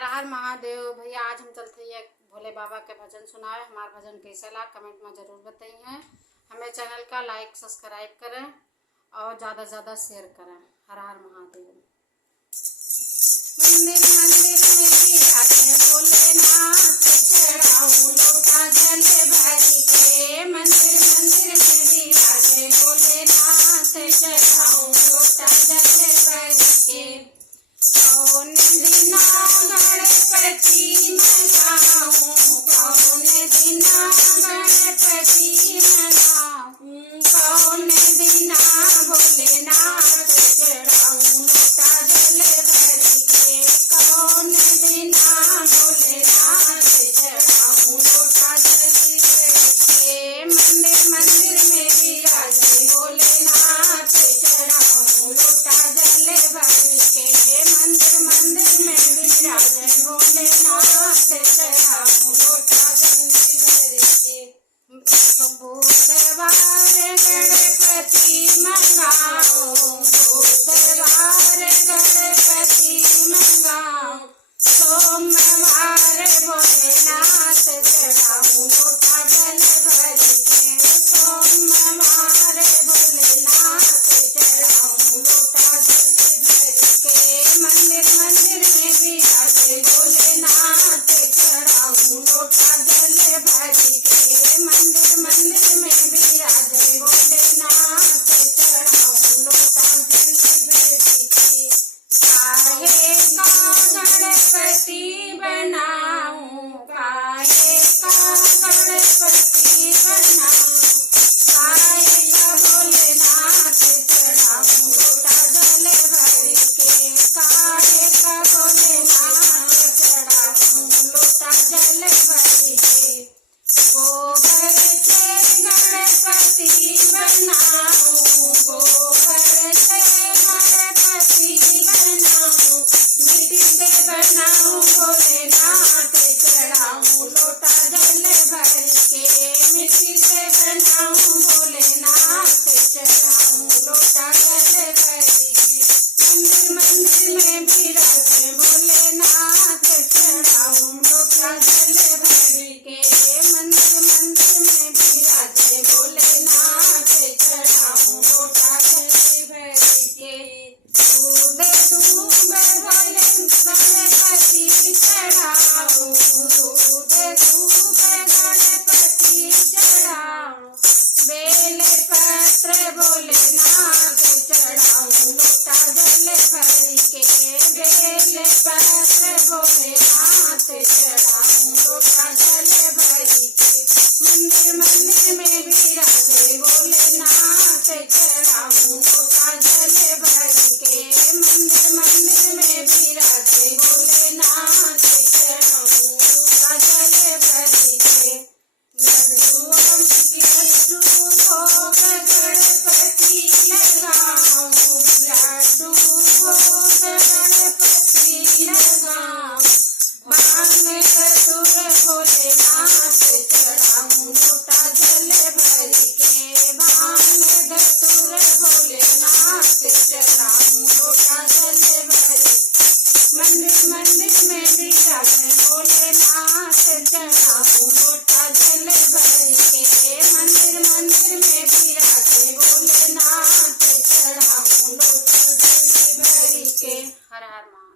हर हर महादेव। भैया आज हम चलते हैं भोले बाबा के भजन सुनाए। हमारा भजन कैसे लगा कमेंट में ज़रूर बताइए। हमें चैनल का लाइक सब्सक्राइब करें और ज़्यादा से ज़्यादा शेयर करें। हर हर महादेव। मंदिर मंदिर में विराजे भोलेनाथ, चढ़ाऊं लोटा जल भरी के। मंदिर मंदिर में विराजे भोलेनाथ, चढ़ाऊं लोटा जल भरी के। कौन दिना गणपति मनाऊं, कौन दिना गणपति मनाऊं, कौन दिना भोलेनाथ चढ़ाऊं लोटा जल भरी के। कौन दिना भोलेनाथ चढ़ाऊं लोटा जल भरी के। मंदिर मंदिर में विराजे भोलेनाथ, चढ़ाऊं लोटा जल भरी के। मंदिर मंदिर में विराजे भोलेनाथ, चढ़ाऊं लोटा जल भरी के। बुधवार गणपति मंगाओ, बुधवार गणपति मंगाओ। सोमवार भोलेनाथ चढ़ाऊं लोटा जल भरी के। सोमवार भोलेनाथ चढ़ाऊं लोटा जल भरी के। मंदिर मंदिर में विराजे भोलेनाथ, चढ़ाऊं लोटा जल भरी के। मंदिर मंदिर में विराजे भोलेनाथ, चढ़ाऊं लोटा जल भरी के। काहे का गणपति बनाऊं, काहे का गणपति बनाऊं, काहे का भोलेनाथ चढ़ाऊं लोटा जल भरी के। काहे का भोलेनाथ चढ़ाऊं लोटा जल भरी के। गोबर से गणपति बनाऊं, गोबर से गणपति बनाऊं। मिट्टी से बनाऊं भोलेनाथ, चढ़ाऊं लोटा जल भरी के। मिट्टी से बनाऊं भोलेनाथ, चढ़ाऊं लोटा जल भरी के। मंदिर मंदिर में विराजे भोलेनाथ, चढ़ाऊं लोटा जल भरी के। मंदिर मंदिर में विराजे भोलेनाथ, चढ़ाऊं लोटा जल भरी के। दूध दूब भोले गणपति चढ़ाऊं, दूध दूब गणपति चढ़ाऊं। बेल पत्र भोलेनाथ चढ़ाऊं लोटा जल भरी के। बेल पत्र भोलेनाथ चढ़ाऊं लोटा जल भरी के। मंदिर मंदिर में विराजे भोलेनाथ, चढ़ाऊं लोटा जल भरी के। मंदिर मंदिर में विराजे भोलेनाथ, चढ़ाऊं लोटा जल भरी के। लड्डू भोग गणपति लगाऊं, लड्डू भोग गणपति लगाऊं। भांग धतूर भोलेनाथ चढ़ाऊं लोटा जल भरी के। भांग धतूर भोलेनाथ चढ़ाऊं लोटा जल भरी। मंदिर मंदिर में विराजे भोलेनाथ, चढ़ाऊं लोटा जल भरी के। मंदिर मंदिर में विराजे भोलेनाथ, चढ़ाऊं लोटा जल भरी के। हर हर महादेव।